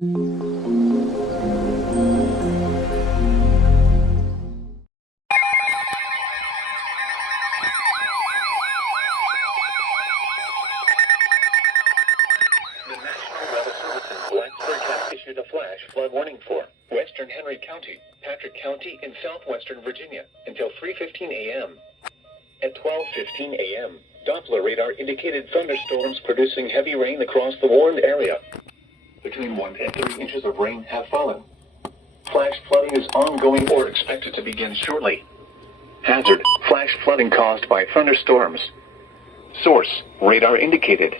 Issued a flash flood warning for western Henry County, Patrick County, in southwestern Virginia until 3:15 a.m. At 12:15 a.m., Doppler radar indicated thunderstorms producing heavy rain across the warned area. Between 1 and 3 inches of rain have fallen. Flash flooding is ongoing or expected to begin shortly. Hazard: flash flooding caused by thunderstorms. Source: radar indicated.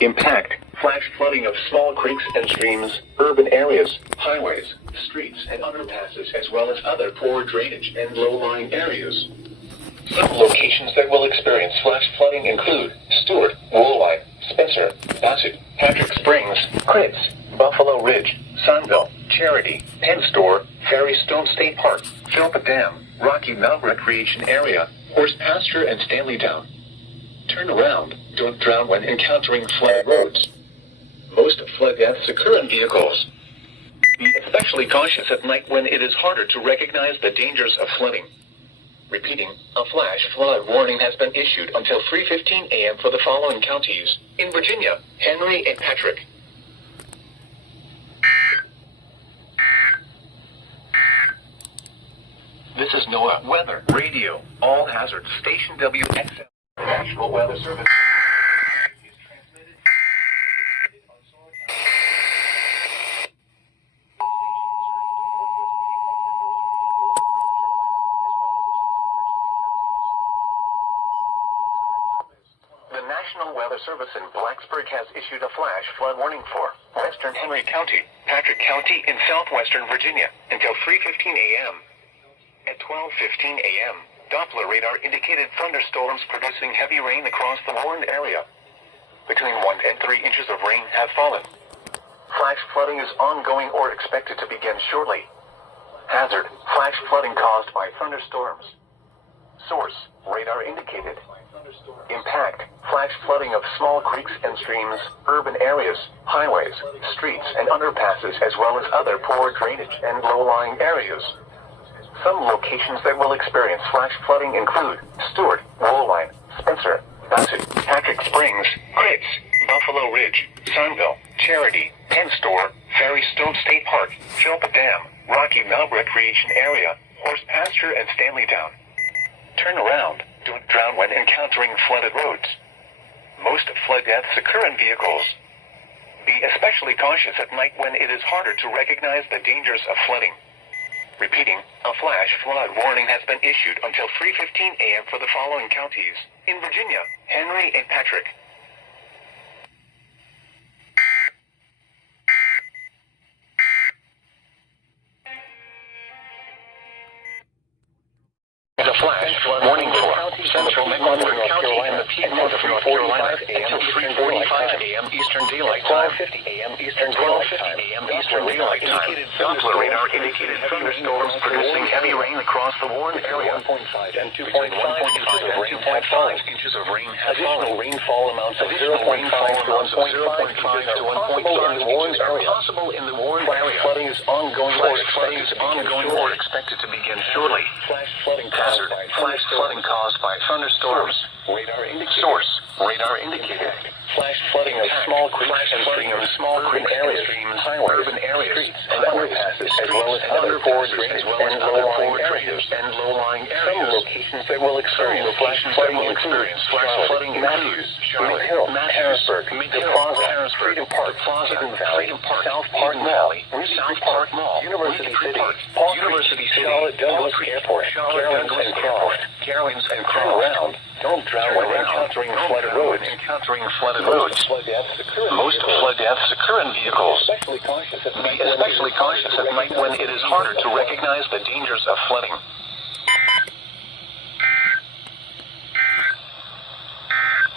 Impact: flash flooding of small creeks and streams, urban areas, highways, streets, and underpasses, as well as other poor drainage and low-lying areas. Some locations that will experience flash flooding include Stewart, Woolwine, Spencer, Bassett, Patrick Springs, Critz, Buffalo Ridge, Sunville, Charity, Penn Store, Ferry Stone State Park, Philippa Dam, Rocky Mount Recreation Area, Horse Pasture, and Stanleytown. Turn around. Don't drown when encountering flooded roads. Most flood deaths occur in vehicles. Be especially cautious at night when it is harder to recognize the dangers of flooding. Repeating, a flash flood warning has been issued until 3:15 a.m. for the following counties in Virginia: Henry and Patrick. This is NOAA Weather Radio, all hazards, station WXL, National Weather Service. The National Weather Service in Blacksburg has issued a flash flood warning for western Henry County, Patrick County, in southwestern Virginia until 3:15 a.m. At 12:15 a.m., Doppler radar indicated thunderstorms producing heavy rain across the warned area. Between 1 and 3 inches of rain have fallen. Flash flooding is ongoing or expected to begin shortly. Hazard: flash flooding caused by thunderstorms. Source: radar indicated. Impact: flash flooding of small creeks and streams, urban areas, highways, streets, and underpasses, as well as other poor drainage and low-lying areas. Some locations that will experience flash flooding include Stewart, Woolwine, Spencer, Bassett, Patrick Springs, Critz, Buffalo Ridge, Sunville, Charity, Penn Store, Ferry Stone State Park, Philippa Dam, Rocky Mount Recreation Area, Horse Pasture, and Stanleytown. Turn around. Don't drown when encountering flooded roads. Most flood deaths occur in vehicles. Be especially cautious at night when it is harder to recognize the dangers of flooding. Repeating, a flash flood warning has been issued until 3:15 a.m. for the following counties in Virginia: Henry and Patrick. The flash flood warning for Central North Carolina, the Piedmont of North Carolina, until 3:45 a.m. Eastern Daylight Time. 12:50 a.m. Eastern Daylight Time. Eastern Daylight Time. Doppler radar indicated thunderstorms producing heavy rain across the warned area. 1.5 and 2.5 inches of rain have fallen. Additional rainfall amounts of 0.5 to 1.5 in the warned area. Possible in the warned area. Flooding is ongoing or expected to begin shortly. Flash flooding hazard: flash flooding caused by thunderstorms. Radar indicated. Source: radar indicated. Flash flooding of small creeks and streams, small creek areas, highways, urban areas, streets, and underpasses, as well as other poor drainage and low-lying areas. Some locations that will experience flash flooding include flash flooding in Matthews, Mid Hill, Harrisburg, the Plaza, Freedom Park, Hidden Valley, South Park Mall, South Park Mall, University City, Charlotte Douglas Airport, Carolines and Crown. Around. Don't drown when encountering flooded roads. Most flood deaths occur in vehicles. Be especially cautious at night when it is harder to recognize the dangers of flooding.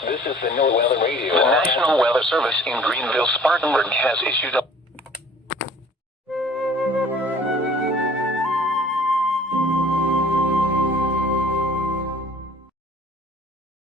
This is the NOAA Weather Radio. The National Weather Service in Greenville, Spartanburg has issued a